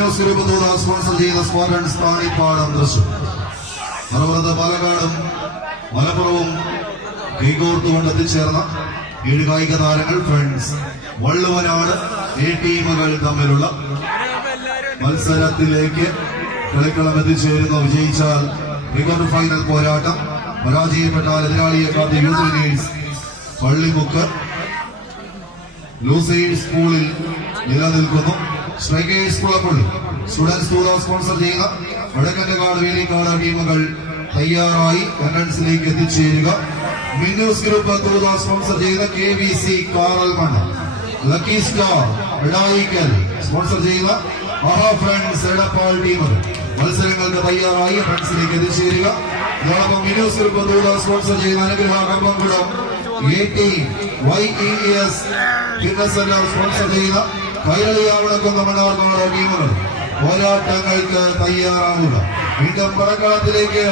മിന്നോസ് group sponsor ചെയ്യുന്ന സ്ക്വാഡ്രൺസ് താണിപ്പാടം തൃശൂർ. മറുപുറത്ത് പാലക്കാടും മലപ്പുറവും കൈകോർത്തുകൊണ്ട് എത്തിച്ചേർന്ന 7 കായിക താരങ്ങൾ ഫ്രണ്ട്സ് വള്ളുവനാട് ടീമുകൾ തമ്മിലുള്ള മത്സരത്തിലേക്ക് കളിക്കളം എത്തിച്ചേരുന്നു. വിജയിച്ചാൽ ക്വാർട്ടർ ഫൈനൽ പോരാട്ടം, പരാജയപ്പെട്ടാൽ എതിരാളിയെ കാത്തി യൂത്ത് വിനേഴ്സ് പള്ളിമുക്ക് ലൂസേഴ്സ് സ്കൂളിൽ നിലനിൽക്കുന്നു. സ്ട്രൈക്കേഴ്സ് പുളപ്പള്ളി. സ്റ്റുഡൻസ് സ്പോൺസർ ചെയ്യുന്ന വടക്കൻകാട് വേലിക്കാട് ടീമുകൾ തയ്യാറായി എൻട്രൻസിലേക്ക് എത്തിച്ചേരുക. മിന്നൂസ് ഗ്രൂപ്പ് സ്പോൺസർ ചെയ്യുന്ന KVC Karalmanna, lucky star Edayikkal sponsor ചെയ്യുന്ന ഫ്രണ്ട്സ് എടപ്പാൾ ടീമുകൾ മത്സരങ്ങൾക്ക് തയ്യാറായി ഫ്രണ്ട്സിലേക്ക് എത്തിച്ചേരുക. അതോടൊപ്പം മിന്നൂസ് ഗ്രൂപ്പ് സ്പോൺസർ ചെയ്യുന്ന അനുഗ്രഹ കമ്പംകുളം YES ഫിറ്റ്നസ് സെന്റർ സ്പോൺസർ ചെയ്യുന്ന കൈരളിയാവളക്കുന്ന മണ്ണാർക്കാട് ടീമുകൾ പോരാട്ടങ്ങൾക്ക് തയ്യാറാവുക. വീണ്ടും പടക്കളത്തിലേക്ക്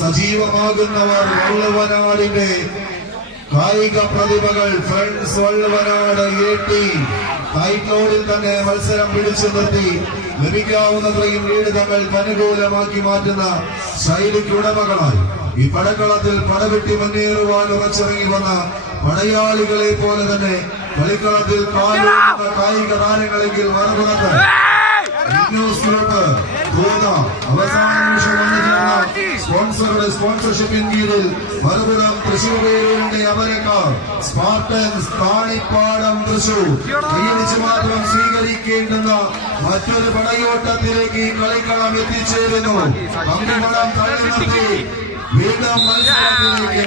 സജീവമാകുന്നവർ വള്ളുവനാടിന്റെ കായിക പ്രതിഭകൾ ഫ്രണ്ട്സ് വള്ളുവനാട് ടൈറ്റോഡിൽ തന്നെ മത്സരം പിടിച്ചു നിർത്തി ലഭിക്കാവുന്നത്രയും ലീഡ് തങ്ങൾക്ക് അനുകൂലമാക്കി മാറ്റുന്ന ശൈലിക്ക് ഉടമകളായി ഈ പടക്കളത്തിൽ പടവെട്ടി മുന്നേറുവാൻ ഉറച്ചിറങ്ങി വന്ന പടയാളികളെ പോലെ തന്നെ കളിക്കളത്തിൽ കാലുന്ന കായിക താരങ്ങളെങ്കിൽ മറുപുറത്ത് അവസാന നിമിഷം വന്നു ചേർന്ന സ്പോൺസറുടെ സ്പോൺസർഷിപ്പിൻ കീഴിൽ മറുപുറം തൃശൂരിന്റെ അമരക്കാർ സ്പാർട്ടൻസ് താണിപ്പാടം തൃശൂർ കൈയടിച്ച് മാത്രം സ്വീകരിക്കേണ്ടുന്ന മറ്റൊരു പടയോട്ടത്തിലേക്ക് ഈ കളിക്കളം എത്തിച്ചേരുന്നു. പങ്കുപടം തള്ളി നിർത്തി വീണ്ടും മത്സരത്തിലേക്ക്